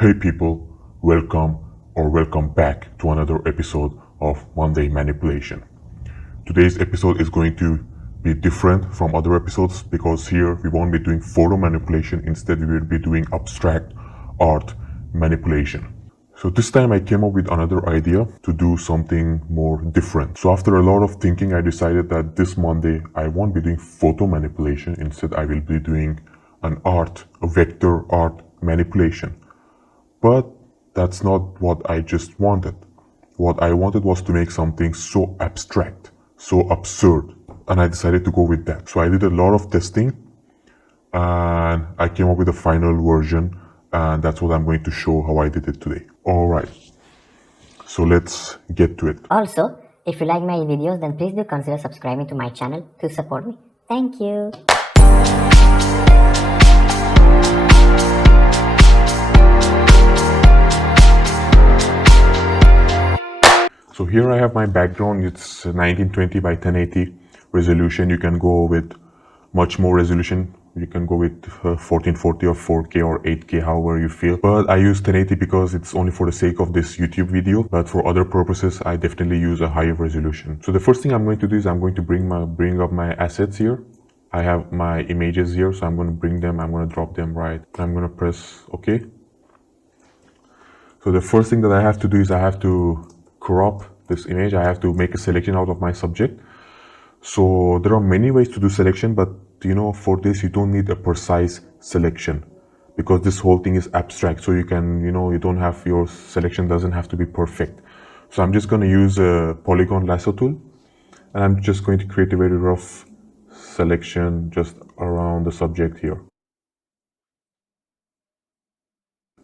Hey people, welcome back to another episode of Monday Manipulation. Today's episode is going to be different from other episodes because here we won't be doing photo manipulation, instead we will be doing abstract art manipulation. So this time I came up with another idea to do something more different. So after a lot of thinking, I decided that this Monday I won't be doing photo manipulation, instead I will be doing a vector art manipulation. But that's not what I just wanted. What I wanted was to make something so abstract, so absurd, and I decided to go with that. So I did a lot of testing and I came up with a final version, and that's what I'm going to show how I did it today. Alright, so let's get to it. Also, if you like my videos, then please do consider subscribing to my channel to support me. Thank you. So here I have my background. It's 1920 by 1080 resolution. You can go with much more resolution. You can go with 1440 or 4K or 8K, however you feel. But I use 1080 because it's only for the sake of this YouTube video. But for other purposes, I definitely use a higher resolution. So the first thing I'm going to do is I'm going to bring up my assets here. I have my images here, so I'm going to bring them. I'm going to drop them right. I'm going to press OK. So the first thing that I have to do is I have to crop this image. I have to make a selection out of my subject. So there are many ways to do selection, but for this you don't need a precise selection because this whole thing is abstract. So you can, you don't have, your selection doesn't have to be perfect. So I'm just going to use a polygon lasso tool, and I'm just going to create a very rough selection just around the subject here.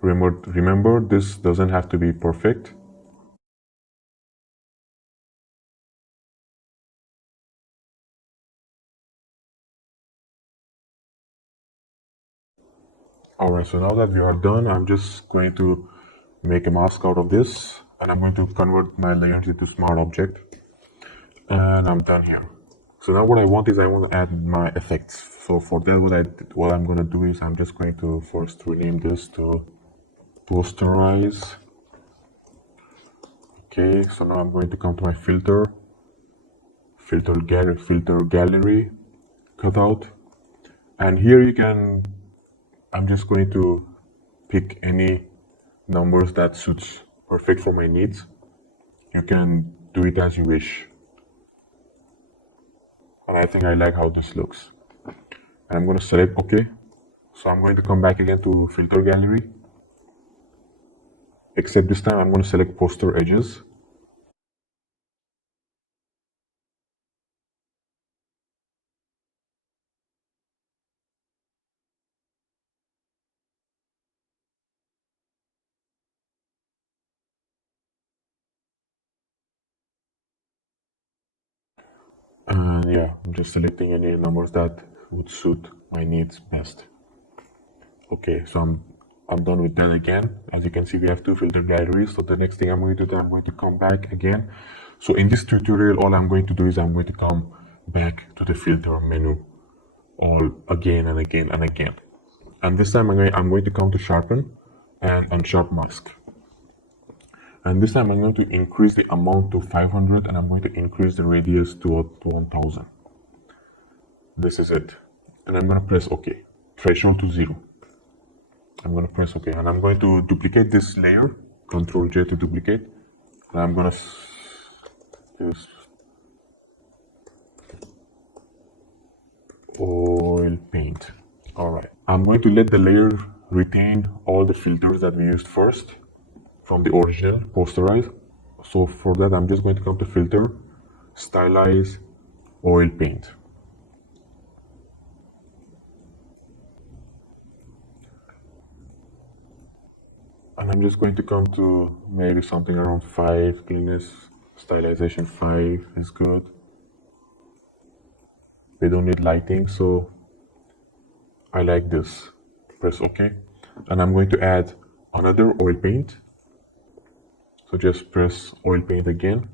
Remember, this doesn't have to be perfect. Alright, so now that we are done, I'm just going to make a mask out of this, and I'm going to convert my layers into smart object, and I'm done here. So now what I want is I want to add my effects. So for that, what I'm going to do is I'm just going to first rename this to Posterize. Okay, so now I'm going to come to my filter gallery, cutout, and here you can, I'm just going to pick any numbers that suits perfect for my needs. You can do it as you wish, and I think I like how this looks. And I'm going to select OK. So I'm going to come back again to filter gallery, except this time I'm going to select poster edges. And yeah, I'm just selecting any numbers that would suit my needs best. Okay, so I'm done with that again. As you can see, we have two filter galleries. So the next thing I'm going to do, I'm going to come back again. So in this tutorial, all I'm going to do is I'm going to come back to the filter menu all again and again and again. And this time I'm going to come to sharpen and unsharp mask. And this time I'm going to increase the amount to 500, and I'm going to increase the radius to 1000. This is it. And I'm going to press OK. Threshold to 0. I'm going to press OK. And I'm going to duplicate this layer. Control J to duplicate. And I'm going to use oil paint. Alright. I'm going to let the layer retain all the filters that we used first from the original posterize. So for that, I'm just going to come to filter, stylize oil paint. And I'm just going to come to maybe something around 5 cleanness. Stylization 5 is good. They don't need lighting, so I like this. Press OK. And I'm going to add another oil paint. So just press oil paint again.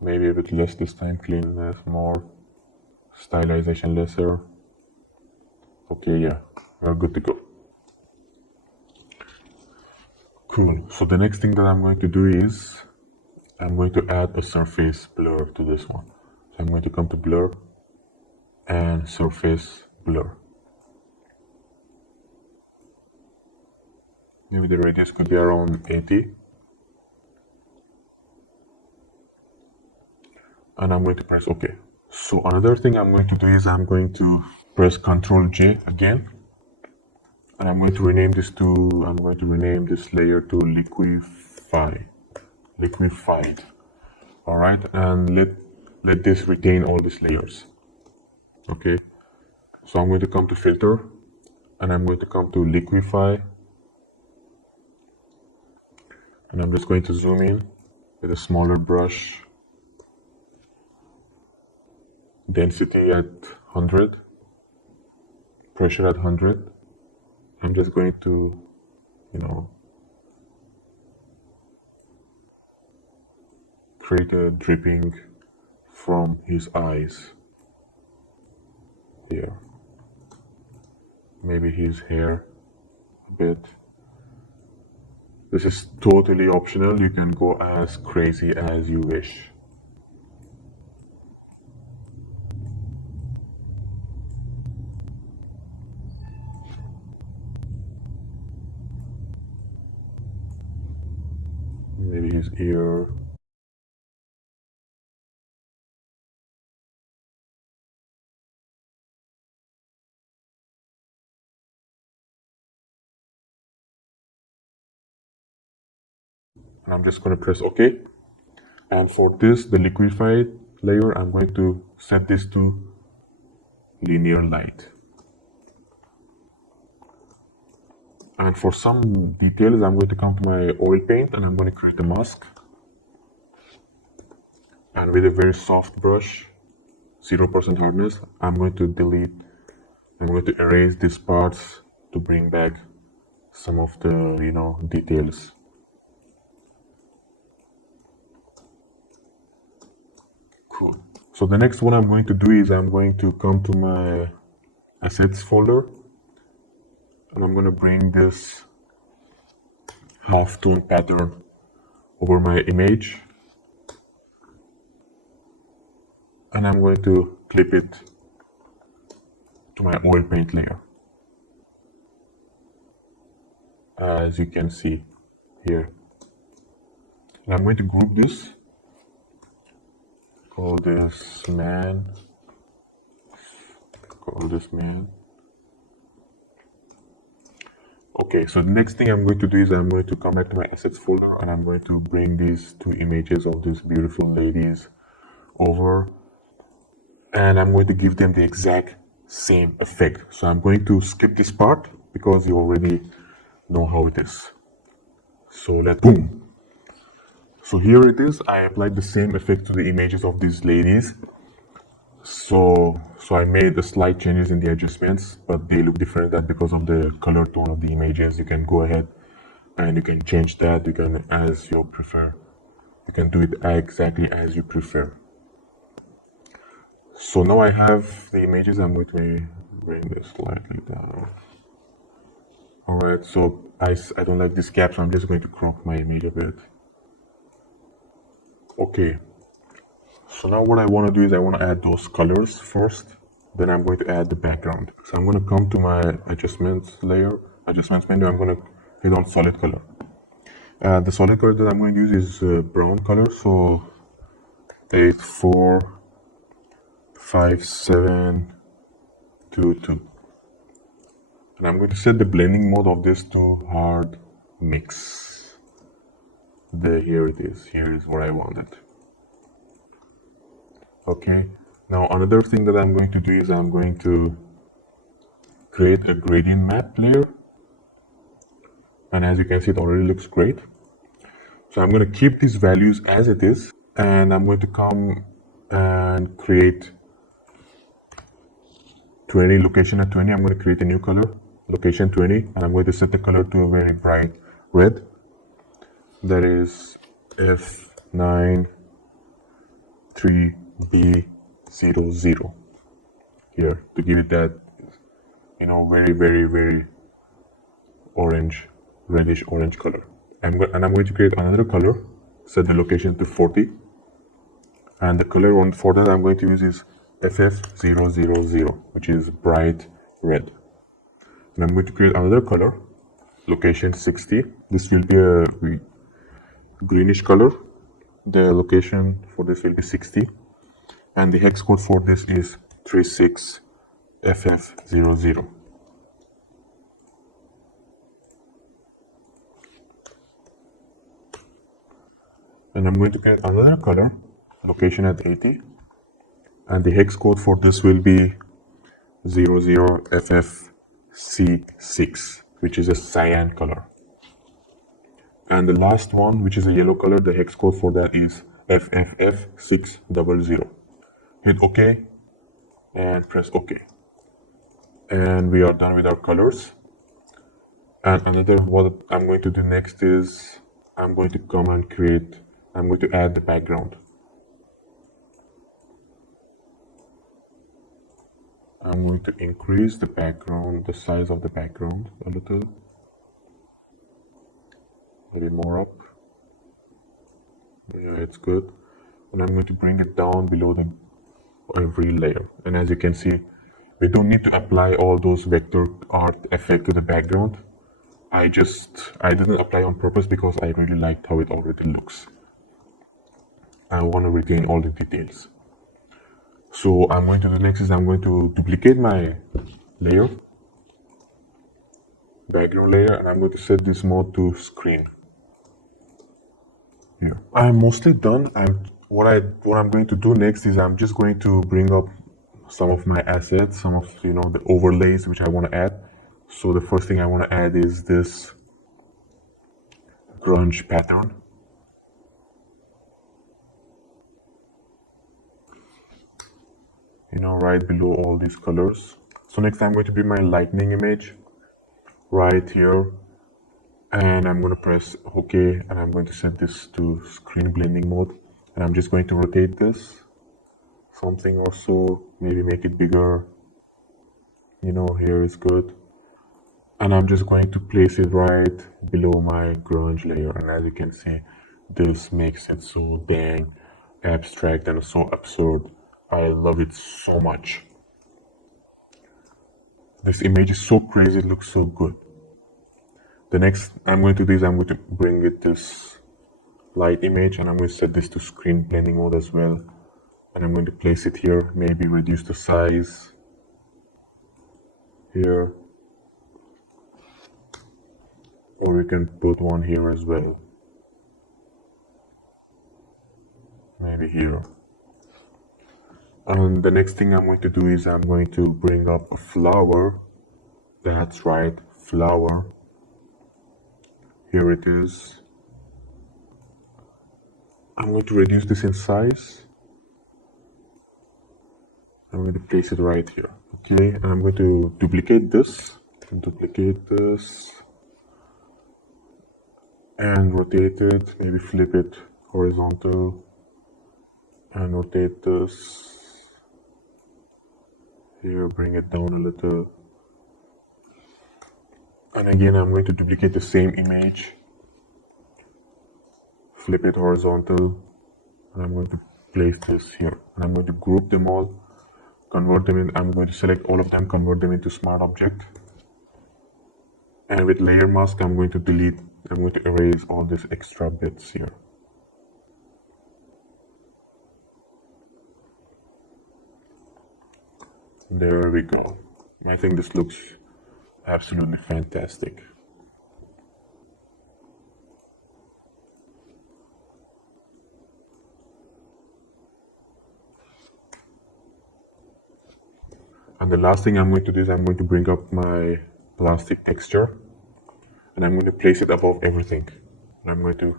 Maybe a bit less this time, cleanness more, stylization lesser. Okay, yeah, we're good to go. Cool. So the next thing that I'm going to do is I'm going to add a surface blur to this one. So I'm going to come to blur and surface blur. Maybe the radius could be around 80. And I'm going to press OK. So another thing I'm going to do is I'm going to press Ctrl J again. And I'm going to rename this layer to Liquify. Liquified. Alright, and let this retain all these layers. Okay. So I'm going to come to filter and I'm going to come to Liquify. And I'm just going to zoom in with a smaller brush. Density at 100. Pressure at 100. I'm just going to, create a dripping from his eyes here. Maybe his hair a bit. This is totally optional. You can go as crazy as you wish. Maybe his ear. And I'm just going to press OK. And for this, the liquefied layer, I'm going to set this to linear light. And for some details, I'm going to come to my oil paint and I'm going to create a mask. And with a very soft brush, 0% hardness, I'm going to erase these parts to bring back some of the, details. Cool. So the next one I'm going to do is I'm going to come to my assets folder and I'm going to bring this half-tone pattern over my image and I'm going to clip it to my oil paint layer, as you can see here. And I'm going to group this, call this man. Okay, so the next thing I'm going to do is I'm going to come back to my assets folder and I'm going to bring these two images of these beautiful ladies over and I'm going to give them the exact same effect. So I'm going to skip this part because you already know how it is. So boom. So here it is. I applied the same effect to the images of these ladies. So I made the slight changes in the adjustments, but they look different. That because of the color tone of the images, you can go ahead and you can change that. You can as you prefer. You can do it exactly as you prefer. So now I have the images. I'm going to bring this slightly down. Alright, so I don't like this gap, so I'm just going to crop my image a bit. Okay, so now what I want to do is I want to add those colors first, then I'm going to add the background. So I'm going to come to my adjustments menu, I'm going to hit on solid color. The solid color that I'm going to use is brown color, so 845722. And I'm going to set the blending mode of this to hard mix. Here it is. Here is what I wanted. Okay. Now another thing that I'm going to do is I'm going to create a gradient map layer. And as you can see, it already looks great. So I'm going to keep these values as it is. And I'm going to come and create 20 location at 20. I'm going to create a new color, location 20, and I'm going to set the color to a very bright red. That is F93B00 here to give it that very orange, reddish orange color. I'm going to create another color, set the location to 40, and the color for that I'm going to use is FF000, which is bright red. And I'm going to create another color, location 60. This will be a greenish color. The location for this will be 60, and the hex code for this is 36FF00. And I'm going to create another color, location at 80, and the hex code for this will be 00FFC6, which is a cyan color. And the last one, which is a yellow color, the hex code for that is FFF600. Hit OK and press OK. And we are done with our colors. And what I'm going to do next is I'm going to come and I'm going to add the background. I'm going to increase the size of the background a little. Maybe more up. Yeah, it's good. And I'm going to bring it down below every layer. And as you can see, we don't need to apply all those vector art effect to the background. I didn't apply on purpose because I really liked how it already looks. I want to retain all the details. So I'm going to do next is I'm going to duplicate my layer, background layer, and I'm going to set this mode to screen. Here. I'm mostly done. What I'm going to do next is I'm just going to bring up some of my assets, some of the overlays which I want to add. So the first thing I want to add is this grunge pattern. Right below all these colors. So next I'm going to be my lightning image right here, and I'm going to press OK, and I'm going to set this to screen blending mode, and I'm just going to rotate this something or so, maybe make it bigger. Here is good, and I'm just going to place it right below my grunge layer. And as you can see, this makes it so dang abstract and so absurd. I love it so much. This image is so crazy, it looks so good. The next I'm going to do is I'm going to bring it this light image, and I'm going to set this to screen blending mode as well. And I'm going to place it here, maybe reduce the size here. Or we can put one here as well. Maybe here. And the next thing I'm going to do is I'm going to bring up a flower. That's right, flower. Here it is. I'm going to reduce this in size. I'm going to place it right here. Okay, and I'm going to duplicate this, and rotate it, maybe flip it horizontal, and rotate this. Here, bring it down a little. And again, I'm going to duplicate the same image, flip it horizontal, and I'm going to place this here. And I'm going to group them all, convert them in. I'm going to select all of them, convert them into smart object. And with layer mask, I'm going to erase all these extra bits here. There we go. I think this looks absolutely fantastic. And the last thing I'm going to do is I'm going to bring up my plastic texture, and I'm going to place it above everything. And I'm going to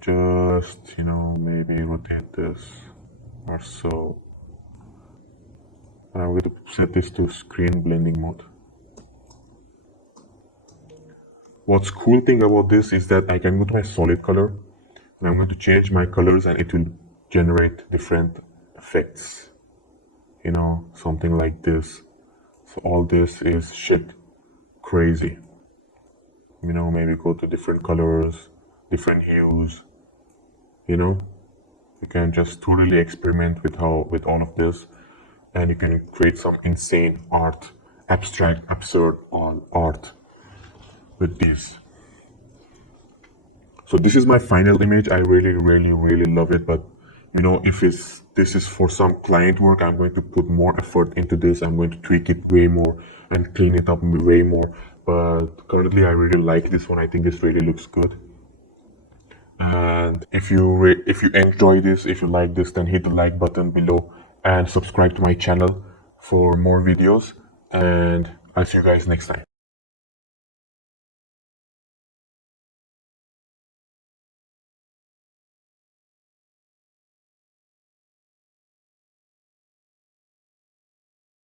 just, maybe rotate this or so. And I'm going to set this to screen blending mode. What's cool thing about this is that I can go to my solid color, and I'm going to change my colors, and it will generate different effects. Something like this, So all this is shit crazy. You know, maybe go to different colors, different hues. You know, you can just totally experiment with all of this, and you can create some insane art, abstract, absurd art with these. So this is my final image. I really love it. But you know, if this is for some client work, I'm going to put more effort into this. I'm going to tweak it way more and clean it up way more. But currently, I really like this one. I think this really looks good. And if you enjoy this, if you like this, then hit the like button below and subscribe to my channel for more videos. And I'll see you guys next time.